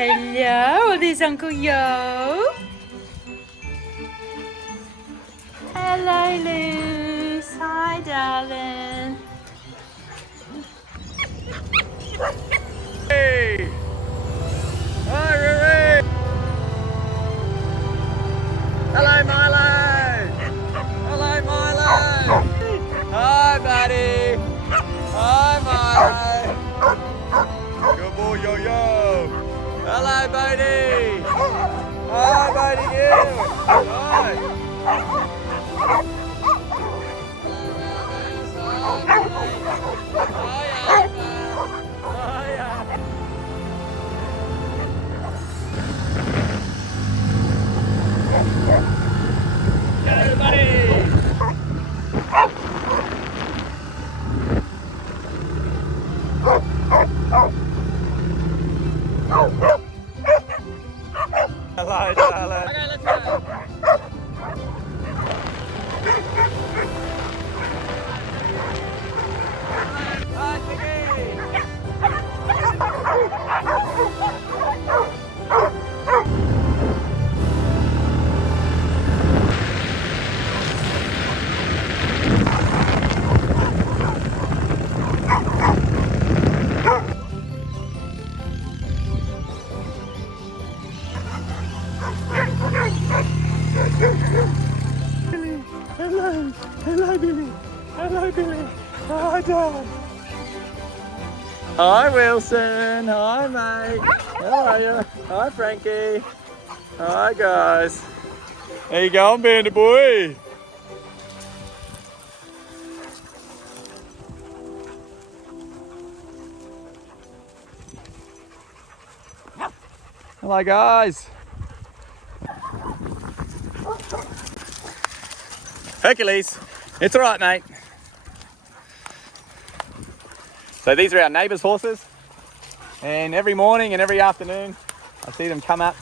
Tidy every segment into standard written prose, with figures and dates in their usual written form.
Hello, there's Uncle Yo. Hello, Luce. Hi, darling. Hey! Hi, Riri! Hello, Milo! Hello, Milo! Hi, buddy! Hi, Milo! Good boy, yo-yo! Hello, buddy! Hi, buddy, you! Hi! Hello, darling. Okay, let's go. Hi, Piggy. Hello, hello, Billy. Hello, Billy. Hi, darling. Hi, Wilson. Hi, mate. How are you? Hi, Frankie. Hi, guys. How you going, Bandit boy? Hello, guys. Hercules, it's all right, mate. So these are our neighbours' horses, and every morning and every afternoon I see them come up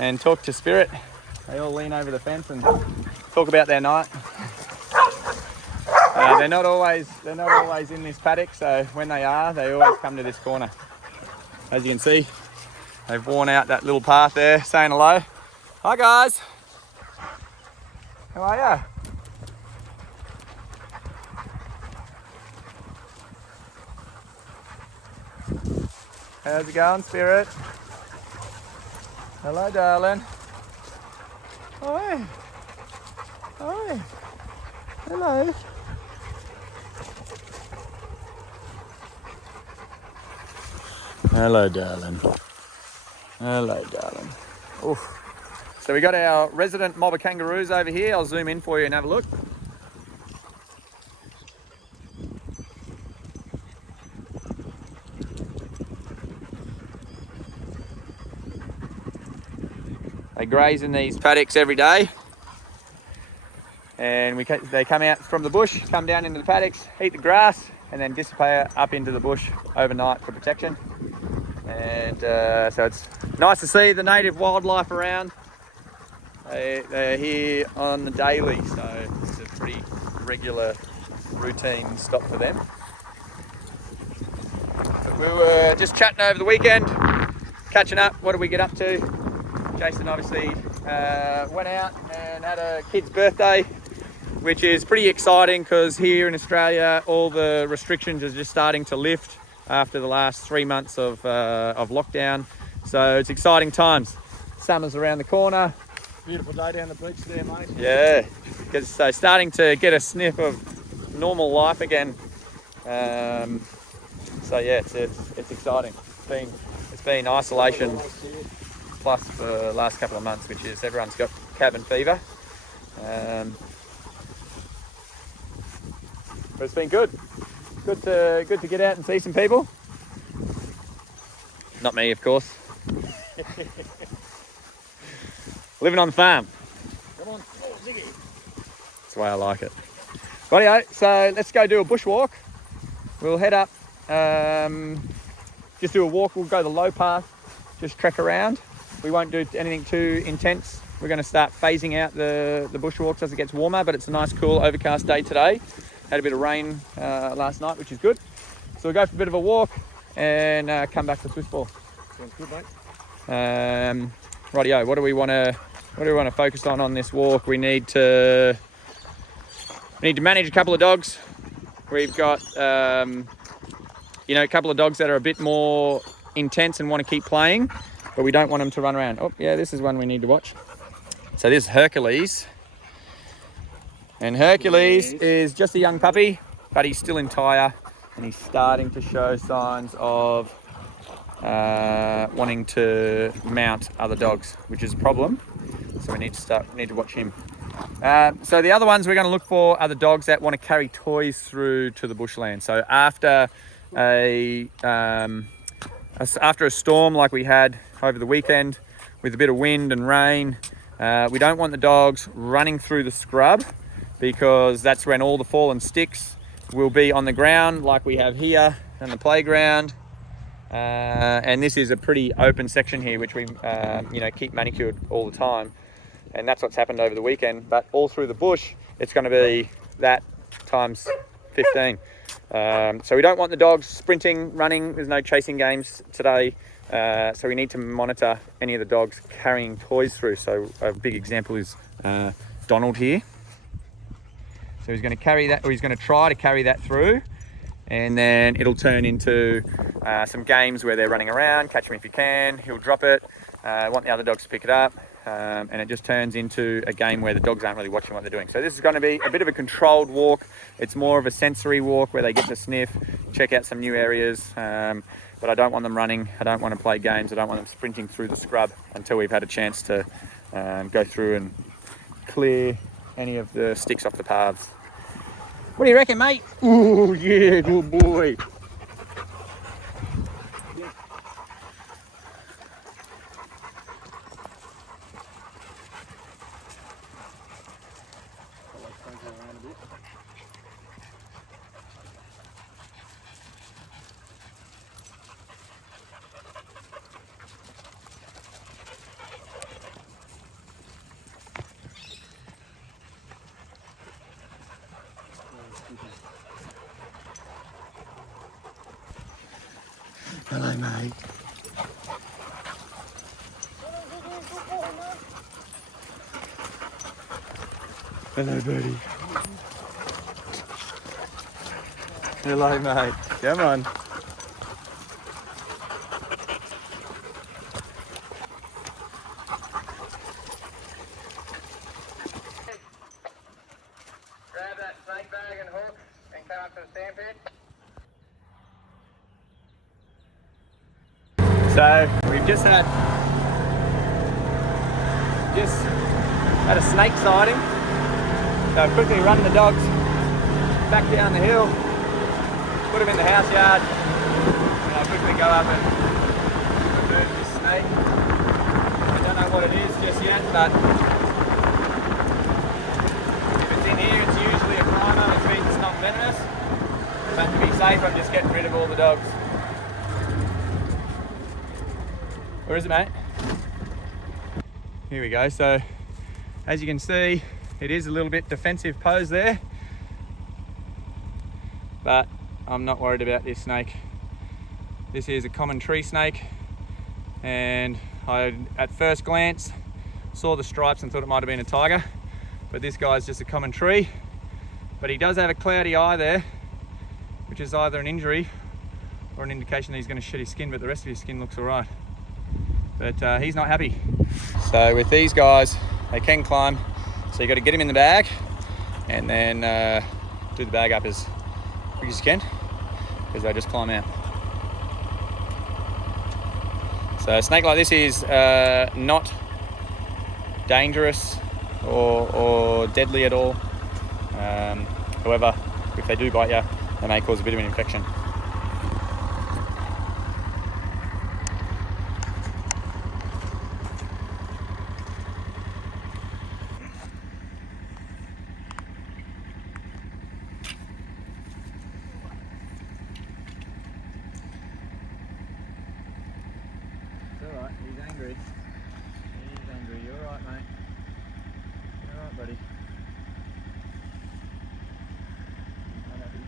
and talk to Spirit. They all lean over the fence and talk about their night. They're not always in this paddock, so when they are, they always come to this corner. As you can see, they've worn out that little path there, saying hello. Hi, guys. How are ya? How's it going, Spirit? Hello, darling. Hi. Hi. Hello. Hello, darling. Hello, darling. Oof. So we got our resident mob of kangaroos over here. I'll zoom in for you and have a look. They graze in these paddocks every day, and they come out from the bush, come down into the paddocks, eat the grass, and then disappear up into the bush overnight for protection. And so it's nice to see the native wildlife around. They're here on the daily, so it's a pretty regular routine stop for them. But we were just chatting over the weekend, catching up. What did we get up to? Jason obviously went out and had a kid's birthday, which is pretty exciting because here in Australia all the restrictions are just starting to lift after the last 3 months of lockdown. So it's exciting times. Summer's around the corner. Beautiful day down the beach there, mate. Yeah, because so starting to get a sniff of normal life again. So yeah, it's exciting. It's been isolation plus for the last couple of months, which is everyone's got cabin fever. But it's been good. Good to get out and see some people. Not me, of course. Living on the farm. Come on, oh, Ziggy. That's the way I like it. Rightio, so let's go do a bushwalk. We'll head up, just do a walk. We'll go the low path, just trek around. We won't do anything too intense. We're going to start phasing out the bushwalks as it gets warmer, but it's a nice, cool, overcast day today. Had a bit of rain last night, which is good. So we'll go for a bit of a walk and come back for Swiss ball. Sounds good, mate. Rightio, what do we want to focus on this walk? We need to manage a couple of dogs. We've got you know, a couple of dogs that are a bit more intense and want to keep playing, but we don't want them to run around. Oh yeah, this is one we need to watch. So this is Hercules, and Hercules is just a young puppy, but he's still entire, and he's starting to show signs of wanting to mount other dogs, which is a problem. So we need to watch him. So the other ones we're going to look for are the dogs that want to carry toys through to the bushland. So after a storm like we had over the weekend with a bit of wind and rain, we don't want the dogs running through the scrub, because that's when all the fallen sticks will be on the ground like we have here and the playground. And this is a pretty open section here, which we you know, keep manicured all the time, and that's what's happened over the weekend. But all through the bush, it's going to be that times 15. So we don't want the dogs sprinting, running. There's no chasing games today, so we need to monitor any of the dogs carrying toys through. So a big example is Donald here. So he's going to carry that, or he's going to try to carry that through, and then it'll turn into some games where they're running around, catch him if you can, he'll drop it, want the other dogs to pick it up, and it just turns into a game where the dogs aren't really watching what they're doing. So this is going to be a bit of a controlled walk. It's more of a sensory walk where they get to sniff, check out some new areas, but I don't want them running, I don't want to play games, I don't want them sprinting through the scrub until we've had a chance to go through and clear any of the sticks off the paths. What do you reckon, mate? Ooh, yeah, good boy. Hello, mate. Hello, buddy. Hello, mate. Come on. Grab that snake bag and hook and come up to the sand pit. So we've just had a snake sighting. So I've quickly run the dogs back down the hill, put them in the house yard, and I'll quickly go up and remove this snake. I don't know what it is just yet, but if it's in here, it's usually a primer, which means it's not venomous. But to be safe, I'm just getting rid of all the dogs. Where is it, mate? Here we go. So as you can see, it is a little bit defensive pose there, but I'm not worried about this snake. This is a common tree snake, and I at first glance saw the stripes and thought it might have been a tiger, but this guy's just a common tree. But he does have a cloudy eye there, which is either an injury or an indication that he's going to shed his skin, but the rest of his skin looks all right. But he's not happy. So with these guys, they can climb. So you got to get him in the bag and then do the bag up as quick as you can, because they just climb out. So a snake like this is not dangerous or deadly at all. However, if they do bite you, they may cause a bit of an infection. He's angry. He's angry. You're alright, mate. You're alright, buddy. Not happy.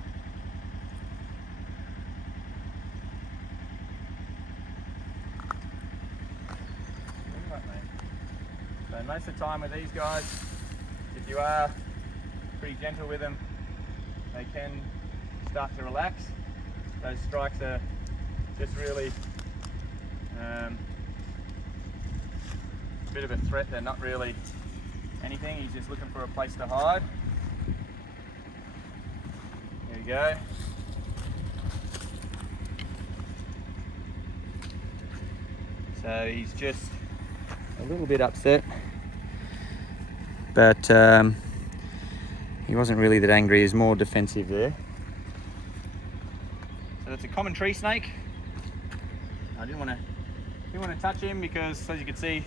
most of the time with these guys, if you are pretty gentle with them, they can start to relax. Those strikes are just really a bit of a threat. They're not really anything. He's just looking for a place to hide. There you go. So he's just a little bit upset, but he wasn't really that angry. He's more defensive there. So that's a common tree snake. I didn't want to touch him because, as you can see,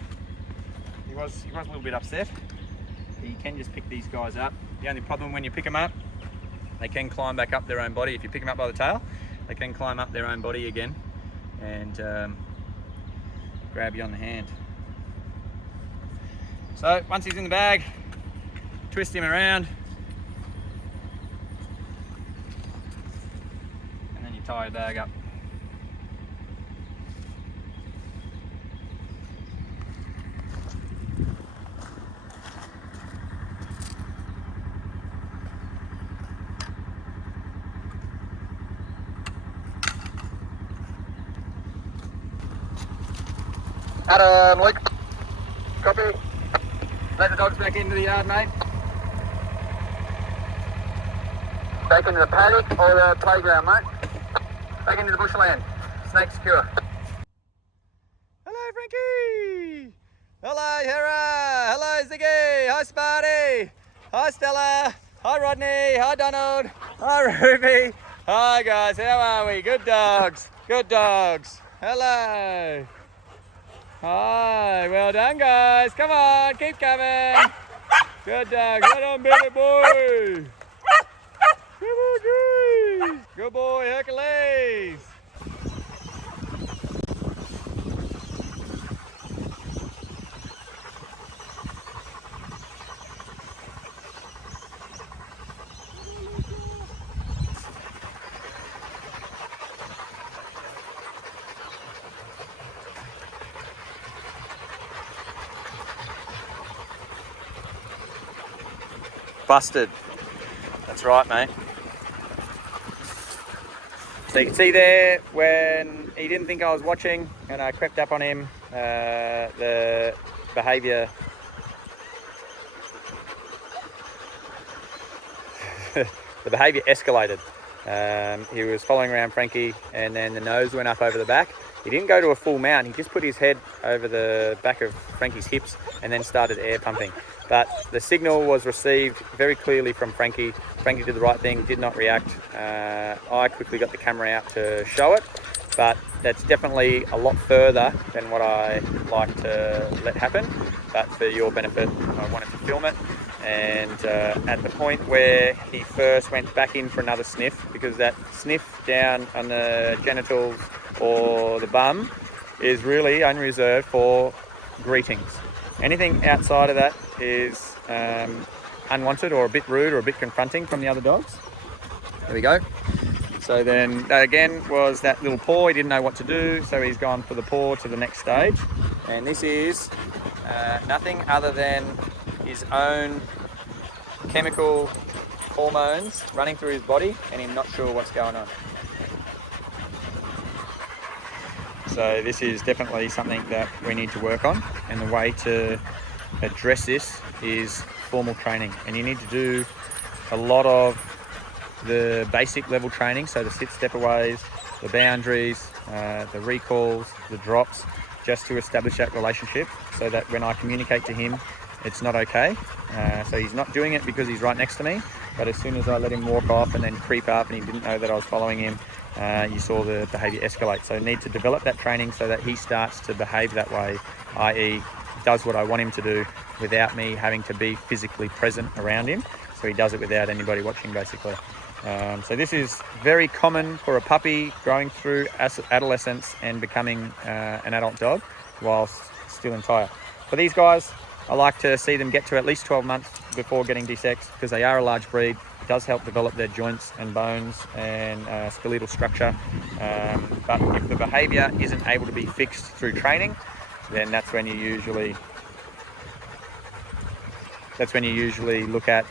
he was a little bit upset. You can just pick these guys up. The only problem when you pick them up, they can climb back up their own body. If you pick them up by the tail, they can climb up their own body again and grab you on the hand. So once he's in the bag, twist him around, and then you tie your bag up. Adam, Luke. Copy. Let the dogs back into the yard, mate. Back into the paddock or the playground, mate. Back into the bushland. Snake secure. Hello, Frankie. Hello, Hera. Hello, Ziggy. Hi, Sparty. Hi, Stella. Hi, Rodney. Hi, Donald. Hi, Ruby. Hi, guys. How are we? Good dogs. Good dogs. Hello. Hi, well done, guys. Come on, keep coming. Good dogs. Well done, Billy boy. Come on, guys. Good boy, Hercules. Busted. That's right, mate. So you can see there when he didn't think I was watching and I crept up on him, the behaviour escalated. He was following around Frankie and then the nose went up over the back. He didn't go to a full mount, he just put his head over the back of Frankie's hips and then started air pumping. But the signal was received very clearly from Frankie. Frankie did the right thing, did not react. I quickly got the camera out to show it, but that's definitely a lot further than what I like to let happen. But for your benefit, I wanted to film it. And at the point where he first went back in for another sniff, because that sniff down on the genitals or the bum is really unreserved for greetings. Anything outside of that is unwanted or a bit rude or a bit confronting from the other dogs. There we go. So then again was that little paw. He didn't know what to do, so he's gone for the paw to the next stage. And this is nothing other than his own chemical hormones running through his body and him not sure what's going on. So this is definitely something that we need to work on, and the way to address this is formal training. And you need to do a lot of the basic level training, so the sit step aways, the boundaries, the recalls, the drops, just to establish that relationship so that when I communicate to him, it's not okay. So he's not doing it because he's right next to me, but as soon as I let him walk off and then creep up and he didn't know that I was following him, you saw the behaviour escalate. So I need to develop that training so that he starts to behave that way, i.e. does what I want him to do without me having to be physically present around him. So he does it without anybody watching, basically. So this is very common for a puppy growing through adolescence and becoming an adult dog whilst still entire. For these guys, I like to see them get to at least 12 months before getting desexed, because they are a large breed. It does help develop their joints and bones and skeletal structure. But if the behaviour isn't able to be fixed through training, then that's when you usually that's when you usually look at,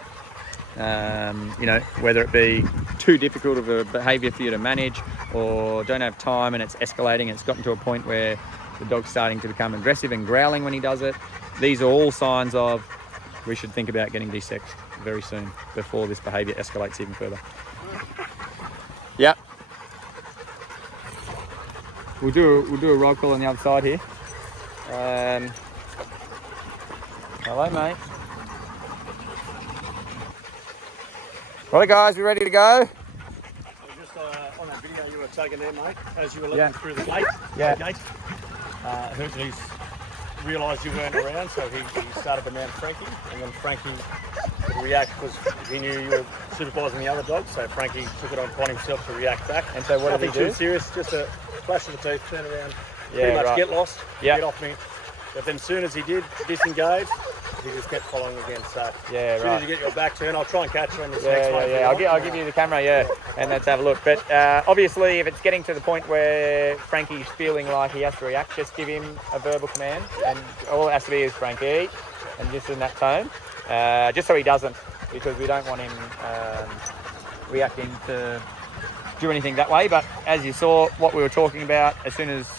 you know, whether it be too difficult of a behaviour for you to manage, or don't have time and it's escalating. It's gotten to a point where the dog's starting to become aggressive and growling when he does it. These are all signs of we should think about getting desexed very soon before this behaviour escalates even further. Yep. We'll do a roll call on the other side here. Hello, mate. Right, guys, we ready to go? Just on that video you were taking there, mate, as you were looking through the gate. Yeah. Hercules realised you weren't around, so he started to mount Frankie, and then Frankie would react because he knew you were supervising the other dogs, so Frankie took it upon himself to react back. And so what did he do? Nothing too serious, just a flash of the teeth, turn around, Yeah, pretty much right. get lost, Yeah. get off me. But then as soon as he did disengage, he just kept following again. So Yeah, as soon right. as you get your back turn, I'll try and catch you on this next one. Yeah. I'll give you the camera, and let's have a look. But obviously, if it's getting to the point where Frankie's feeling like he has to react, just give him a verbal command, and all it has to be is Frankie, and just in that tone, just so he doesn't, because we don't want him reacting to do anything that way. But as you saw, what we were talking about, as soon as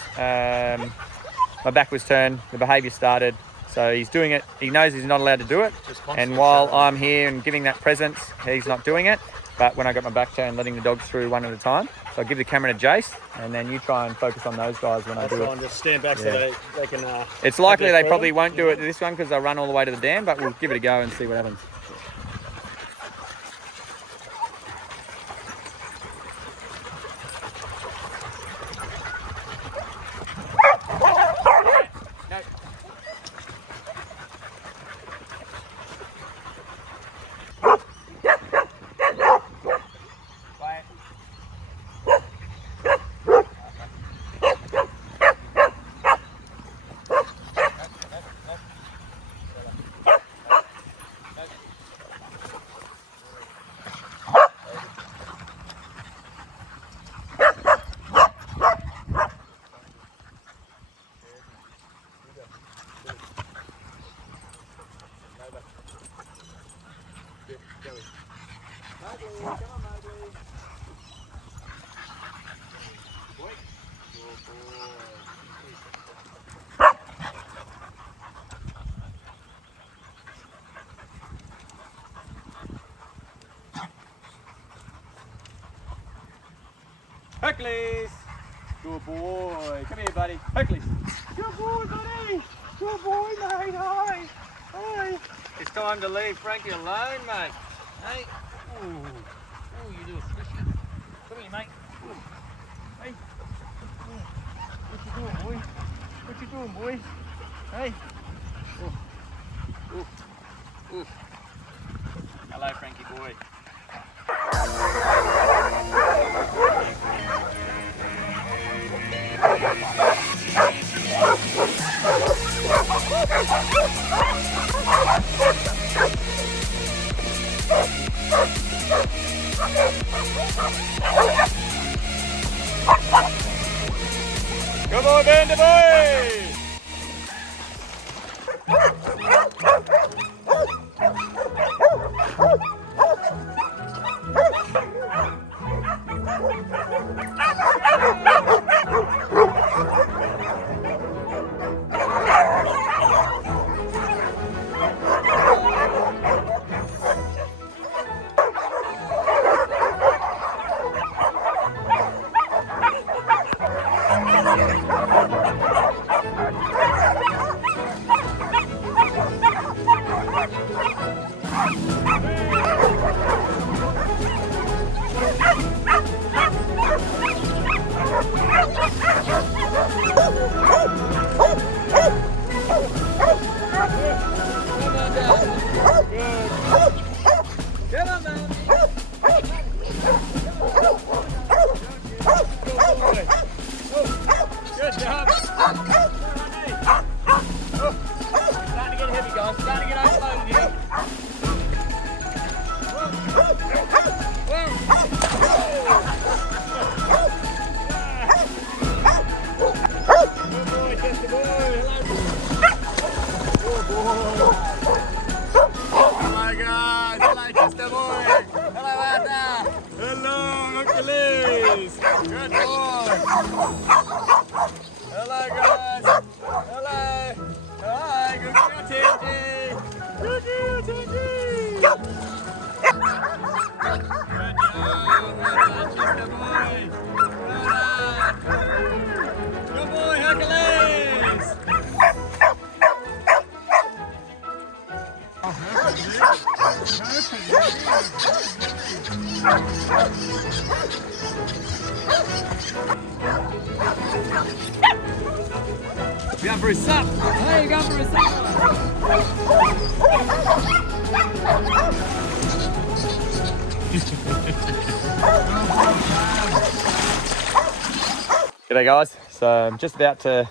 my back was turned, the behaviour started. So he's doing it, he knows he's not allowed to do it, and while I'm here and giving that presence, he's not doing it. But when I got my back turned, letting the dogs through one at a time. So I give the camera to Jace, and then you try and focus on those guys when I do it. Just stand back so they can... It's likely they probably won't do it to this one because they'll run all the way to the dam, but we'll give it a go and see what happens. Hercules! Good boy. Come here, buddy. Hercules. Good boy, buddy. Good boy, mate. Hi. Hi. It's time to leave Frankie alone, mate. Hey. Ooh. Ooh, you do a squishy. Come here, mate. Ooh. Hey. Ooh. What you doing, boy? What you doing, boy? Hey. Ooh. Ooh. Ooh. Hello, Frankie boy. Good boy, Bandy boy! Hercules. Good boy. Hello, guys. Hello. Hi, good girl, Tingy. Good girl, Tingy. Good job. Well done, Chester boy. Well done. Good boy, Hercules. You going for a sup? Hey, you going for a sup? G'day guys, so I'm just about to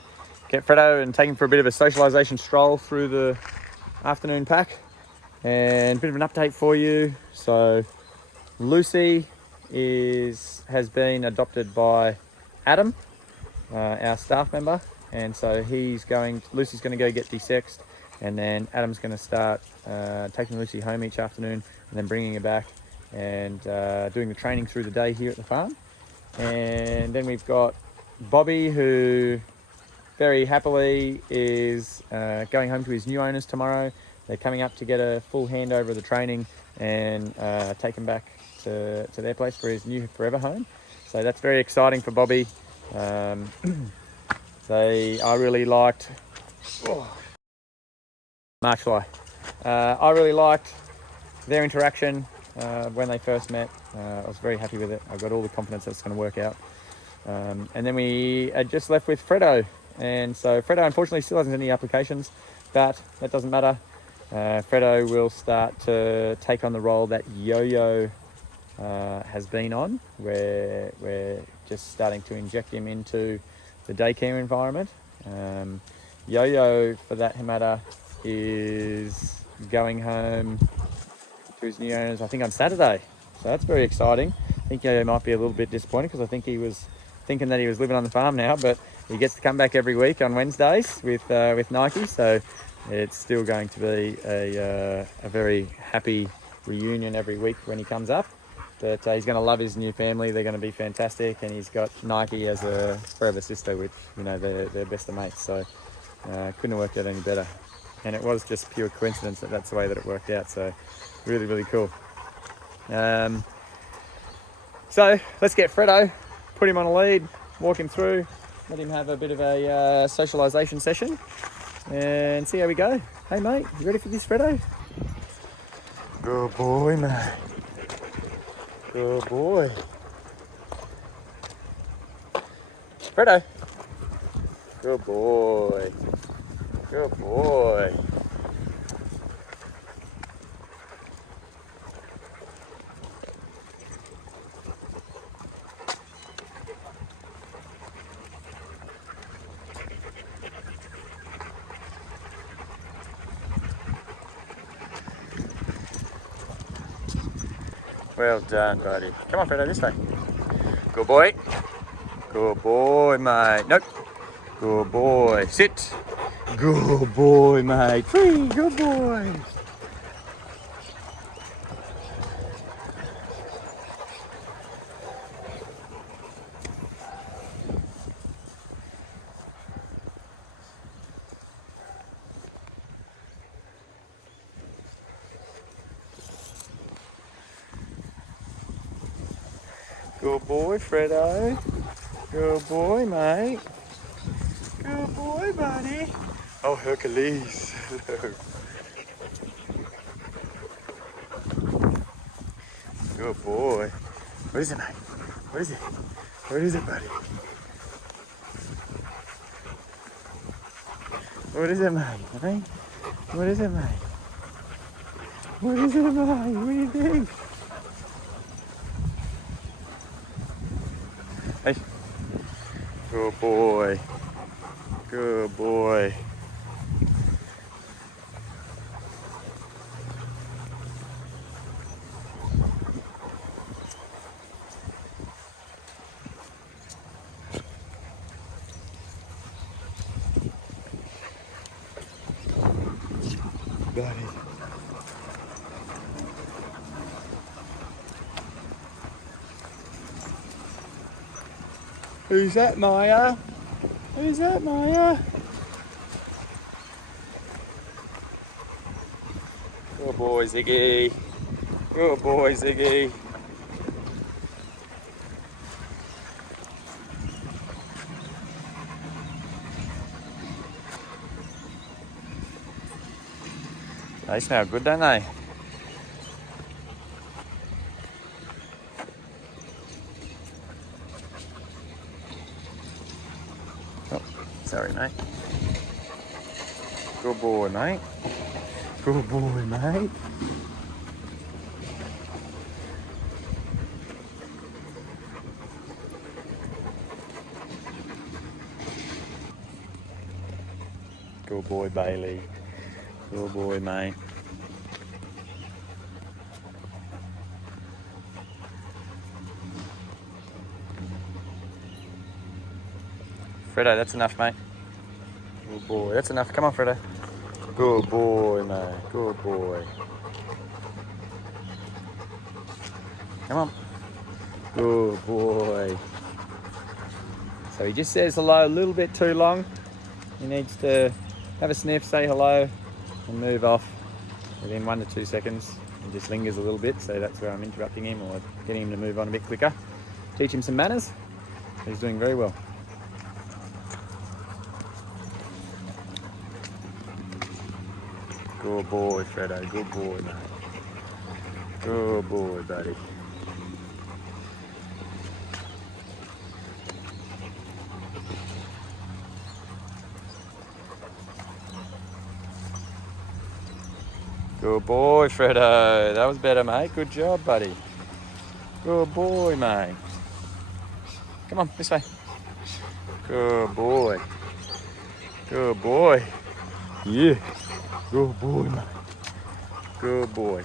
get Fredo and take him for a bit of a socialisation stroll through the afternoon pack, and a bit of an update for you. So Lucy has been adopted by Adam, our staff member, and so Lucy's going to go get desexed, and then Adam's going to start taking Lucy home each afternoon and then bringing her back and doing the training through the day here at the farm. And then we've got Bobby, who very happily is going home to his new owners tomorrow. They're coming up to get a full handover of the training and take him back to their place for his new forever home. So that's very exciting for Bobby. I really liked March fly. I really liked their interaction when they first met. I was very happy with it. I got all the confidence that it's going to work out. And then we had just left with Fredo, and so Fredo unfortunately still hasn't any applications, but that doesn't matter. Fredo will start to take on the role that Yo-Yo has been on, where we're just starting to inject him into the daycare environment. Yo-Yo, for that matter, is going home to his new owners, I think, on Saturday. So that's very exciting. I think Yo-Yo might be a little bit disappointed because I think he was thinking that he was living on the farm now, but he gets to come back every week on Wednesdays with Nike. So it's still going to be a very happy reunion every week when he comes up. But he's going to love his new family. They're going to be fantastic, and he's got Nike as a forever sister, which, you know, they're best of mates. So couldn't have worked out any better. And it was just pure coincidence that that's the way that it worked out. So really, really cool. So let's get Fredo, put him on a lead, walk him through, let him have a bit of a socialisation session and see how we go. Hey mate, you ready for this, Fredo? Good boy, mate. Good boy. Fredo. Good boy. Good boy. Well done, buddy. Come on, Fredo, this way. Good boy. Good boy, mate. Nope. Good boy. Sit. Good boy, mate. Free. Good boy. Good boy, Fredo. Good boy, mate. Good boy, buddy. Oh, Hercules. Good boy. What is it, mate? What is it? What is it, buddy? What is it, mate? Hey? What is it, mate? What is it, mate? What do you think? Hey. Good boy. Good boy. Buddy. Who's that, Maya? Who's that, Maya? Good boy, Ziggy. Good boy, Ziggy. They smell good, don't they? Oh, sorry, mate. Good boy, mate. Good boy, mate. Good boy, Bailey. Good boy, mate. Fredo, that's enough, mate. Good boy, that's enough. Come on, Fredo. Good boy, mate. Good boy. Come on. Good boy. So he just says hello a little bit too long. He needs to have a sniff, say hello, and move off within 1 to 2 seconds. He just lingers a little bit, so that's where I'm interrupting him or getting him to move on a bit quicker. Teach him some manners. He's doing very well. Good boy, Fredo. Good boy, mate. Good boy, buddy. Good boy, Fredo. That was better, mate. Good job, buddy. Good boy, mate. Come on, this way. Good boy. Good boy. Yeah. Good boy, mate. Good boy.